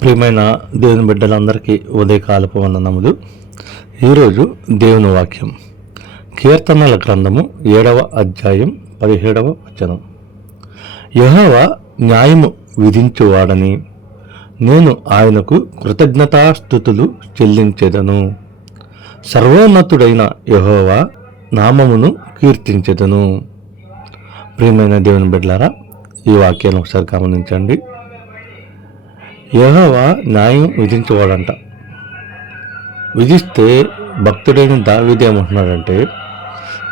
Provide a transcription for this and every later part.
ప్రియమైన దేవుని బిడ్డలందరికీ ఉదయకాలపు వందనములు. ఈరోజు దేవుని వాక్యం కీర్తనల గ్రంథము 7వ అధ్యాయం 17వ వచనం. యెహోవా న్యాయము విధించువాడని నేను ఆయనకు కృతజ్ఞతాస్తుతులు చెల్లించెదను. సర్వోన్నతుడైన యెహోవా నామమును కీర్తించెదను. ప్రియమైన దేవుని బిడ్డలారా, ఈ వాక్యాన్ని ఒకసారి గమనించండి. యెహోవా న్యాయం విధించేవాడంట. విధిస్తే భక్తుడైన దావీదు ఏమంటున్నాడంటే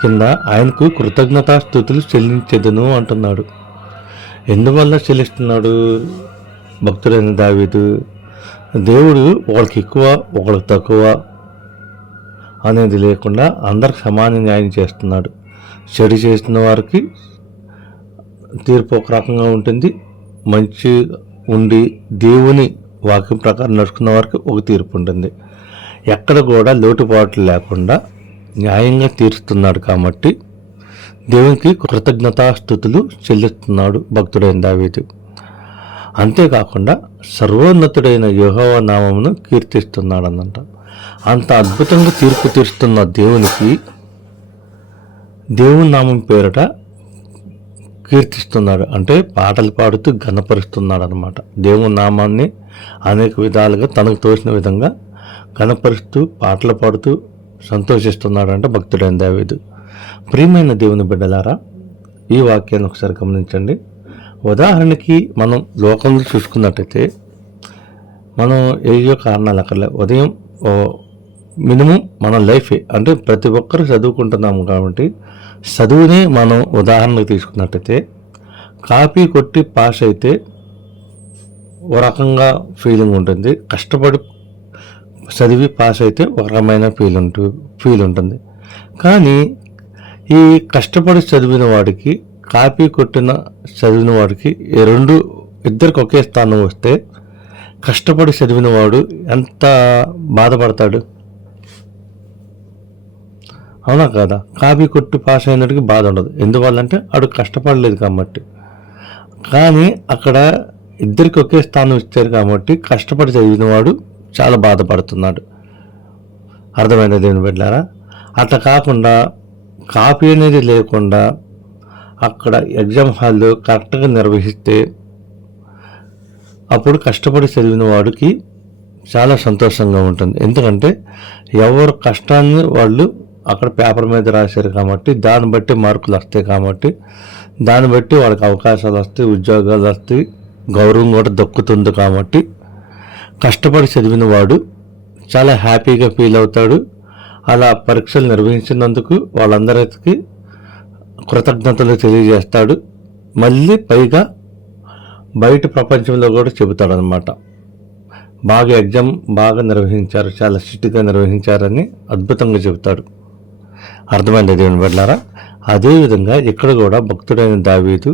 కింద ఆయనకు కృతజ్ఞతాస్తుతులు చెల్లించెదను అంటున్నాడు. ఎందువల్ల చెల్లిస్తున్నాడు భక్తుడైన దావీదు? దేవుడు ఒకరికి ఎక్కువ ఒకరికి తక్కువ అనేది లేకుండా అందరికి సమాన న్యాయం చేస్తున్నాడు. చెడు చేసిన వారికి తీర్పు ఒక రకంగా ఉంటుంది, మంచి ఉండి దేవుని వాక్యం ప్రకారం నడుచుకున్న వారికి ఒక తీర్పు ఉంటుంది. ఎక్కడ కూడా లోటుపాట్లు లేకుండా న్యాయంగా తీరుస్తున్నాడు కాబట్టి దేవునికి కృతజ్ఞతాస్తుతులు చెల్లిస్తున్నాడు భక్తుడైన దావీదు. అంతేకాకుండా సర్వోన్నతుడైన యెహోవా నామమును కీర్తిస్తున్నాడు అన్నమాట. అంత అద్భుతంగా తీర్పు తీరుస్తున్న దేవునికి దేవుని నామం పేరట కీర్తిస్తున్నాడు, అంటే పాటలు పాడుతూ ఘనపరుస్తున్నాడు అనమాట. దేవుని నామాన్ని అనేక విధాలుగా తనకు తోచిన విధంగా ఘనపరుస్తూ పాటలు పాడుతూ సంతోషిస్తున్నాడు అంటే భక్తుడైన దావీదు. ప్రియమైన దేవుని బిడ్డలారా, ఈ వాక్యాన్ని ఒకసారి గమనించండి. ఉదాహరణకి మనం లోకంలో చూసుకున్నట్టయితే మనం ఏయో కారణాలు అక్కర్లే, ఉదయం మినిమం మన లైఫే, అంటే ప్రతి ఒక్కరు చదువుకుంటున్నాము కాబట్టి చదువునే మనం ఉదాహరణకు తీసుకున్నట్టయితే కాపీ కొట్టి పాస్ అయితే ఒక రకంగా ఫీలింగ్ ఉంటుంది, కష్టపడి చదివి పాస్ అయితే ఒక రకమైన ఫీల్ ఉంటుంది. కానీ ఈ కష్టపడి చదివిన వాడికి కాపీ కొట్టిన చదివిన వాడికి ఇద్దరికి ఒకే స్థానం వస్తే కష్టపడి చదివిన వాడు ఎంత బాధపడతాడు? అవునా కదా? కాపీ కొట్టి పాస్ అయినట్టుగా బాధ ఉండదు. ఎందువల్లంటే వాడు కష్టపడలేదు కాబట్టి. కానీ అక్కడ ఇద్దరికి ఒకే స్థానం ఇచ్చారు కాబట్టి కష్టపడి చదివిన వాడు చాలా బాధపడుతున్నాడు. అర్థమైన దేవుని బిడ్డలారా, అట్లా కాకుండా కాపీ అనేది లేకుండా అక్కడ ఎగ్జామ్ హాల్లో కరెక్ట్గా నిర్వహిస్తే అప్పుడు కష్టపడి చదివిన వాడికి చాలా సంతోషంగా ఉంటుంది. ఎందుకంటే ఎవరు కష్టాన్ని వాళ్ళు అక్కడ పేపర్ మీద రాశారు కాబట్టి దాన్ని బట్టి మార్కులు వస్తాయి, కాబట్టి దాన్ని బట్టి వాళ్ళకి అవకాశాలు వస్తాయి, ఉద్యోగాలు వస్తాయి, గౌరవం కూడా దక్కుతుంది. కాబట్టి కష్టపడి చదివిన వాడు చాలా హ్యాపీగా ఫీల్ అవుతాడు. అలా పరీక్షలు నిర్వహించినందుకు వాళ్ళందరికీ కృతజ్ఞతలు తెలియజేస్తాడు. మళ్ళీ పైగా బయట ప్రపంచంలో కూడా చెబుతాడు అనమాట, బాగా ఎగ్జామ్ బాగా నిర్వహించారు, చాలా స్ట్రిక్ట్గా నిర్వహించారని అద్భుతంగా చెబుతాడు. అర్థమైంది దేవుని బిడ్డలారా? అదేవిధంగా ఇక్కడ కూడా భక్తుడైన దావీదు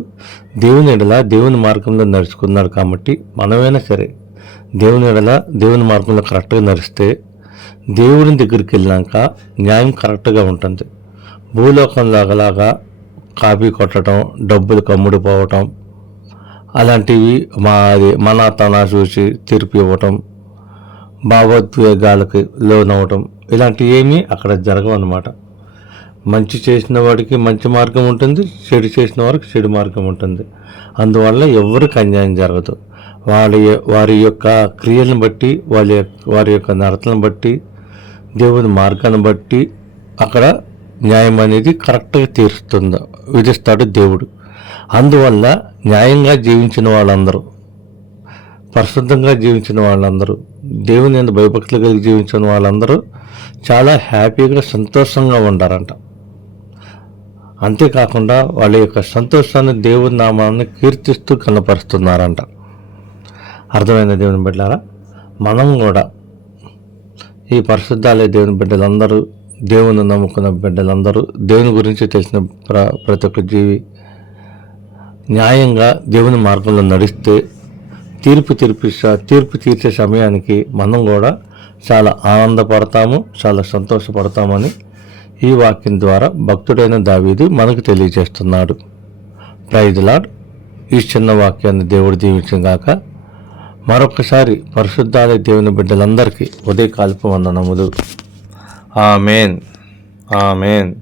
దేవుని ఎడల దేవుని మార్గంలో నడుచుకున్నాడు. కాబట్టి మనమైనా సరే దేవుని ఎడల దేవుని మార్గంలో కరెక్ట్గా నడిస్తే దేవుని దగ్గరికి వెళ్ళాక న్యాయం కరెక్ట్గా ఉంటుంది. భూలోకంలాగా కాపీ కొట్టడం, డబ్బులు కమ్ముడిపోవటం, అలాంటివి మన తన చూసి తీర్పు ఇవ్వటం, భావోద్వేగాలకి లోనవ్వటం, ఇలాంటివి ఏమీ అక్కడ జరగవు అన్నమాట. మంచి చేసిన వాడికి మంచి మార్గం ఉంటుంది, చెడు చేసిన వారికి చెడు మార్గం ఉంటుంది. అందువల్ల ఎవరికి అన్యాయం జరగదు. వారి యొక్క క్రియలను బట్టి, వారి యొక్క నడతలను బట్టి, దేవుని మార్గాన్ని బట్టి అక్కడ న్యాయం అనేది కరెక్ట్గా విధిస్తాడు దేవుడు. అందువల్ల న్యాయంగా జీవించిన వాళ్ళందరూ, పరిశుద్ధంగా జీవించిన వాళ్ళందరూ, దేవుని యందు భయభక్తులు కలిగి జీవించిన వాళ్ళందరూ చాలా హ్యాపీగా సంతోషంగా ఉండారంట. అంతేకాకుండా వాళ్ళ యొక్క సంతోషాన్ని దేవుని నామాన్ని కీర్తిస్తూ కనపరుస్తున్నారంట. అర్థమైన దేవుని బిడ్డలారా, మనం కూడా ఈ పరిశుద్ధాలయ దేవుని బిడ్డలందరూ, దేవుని నమ్ముకున్న బిడ్డలందరూ, దేవుని గురించి తెలిసిన ప్రతి ఒక్క జీవి న్యాయంగా దేవుని మార్గంలో నడిస్తే తీర్పు తీర్చే సమయానికి మనం కూడా చాలా ఆనందపడతాము, చాలా సంతోషపడతామని ఈ వాక్యం ద్వారా భక్తుడైన దావీదు మనకు తెలియజేస్తున్నాడు. Praise lord. ఈ చిన్న వాక్యాన్ని దేవుడు దీవించగాక. మరొకసారి పరిశుద్ధాలయ దేవుని బిడ్డలందరికీ ఉదయకాలపు వందనములు. ఆమేన్. ఆమేన్.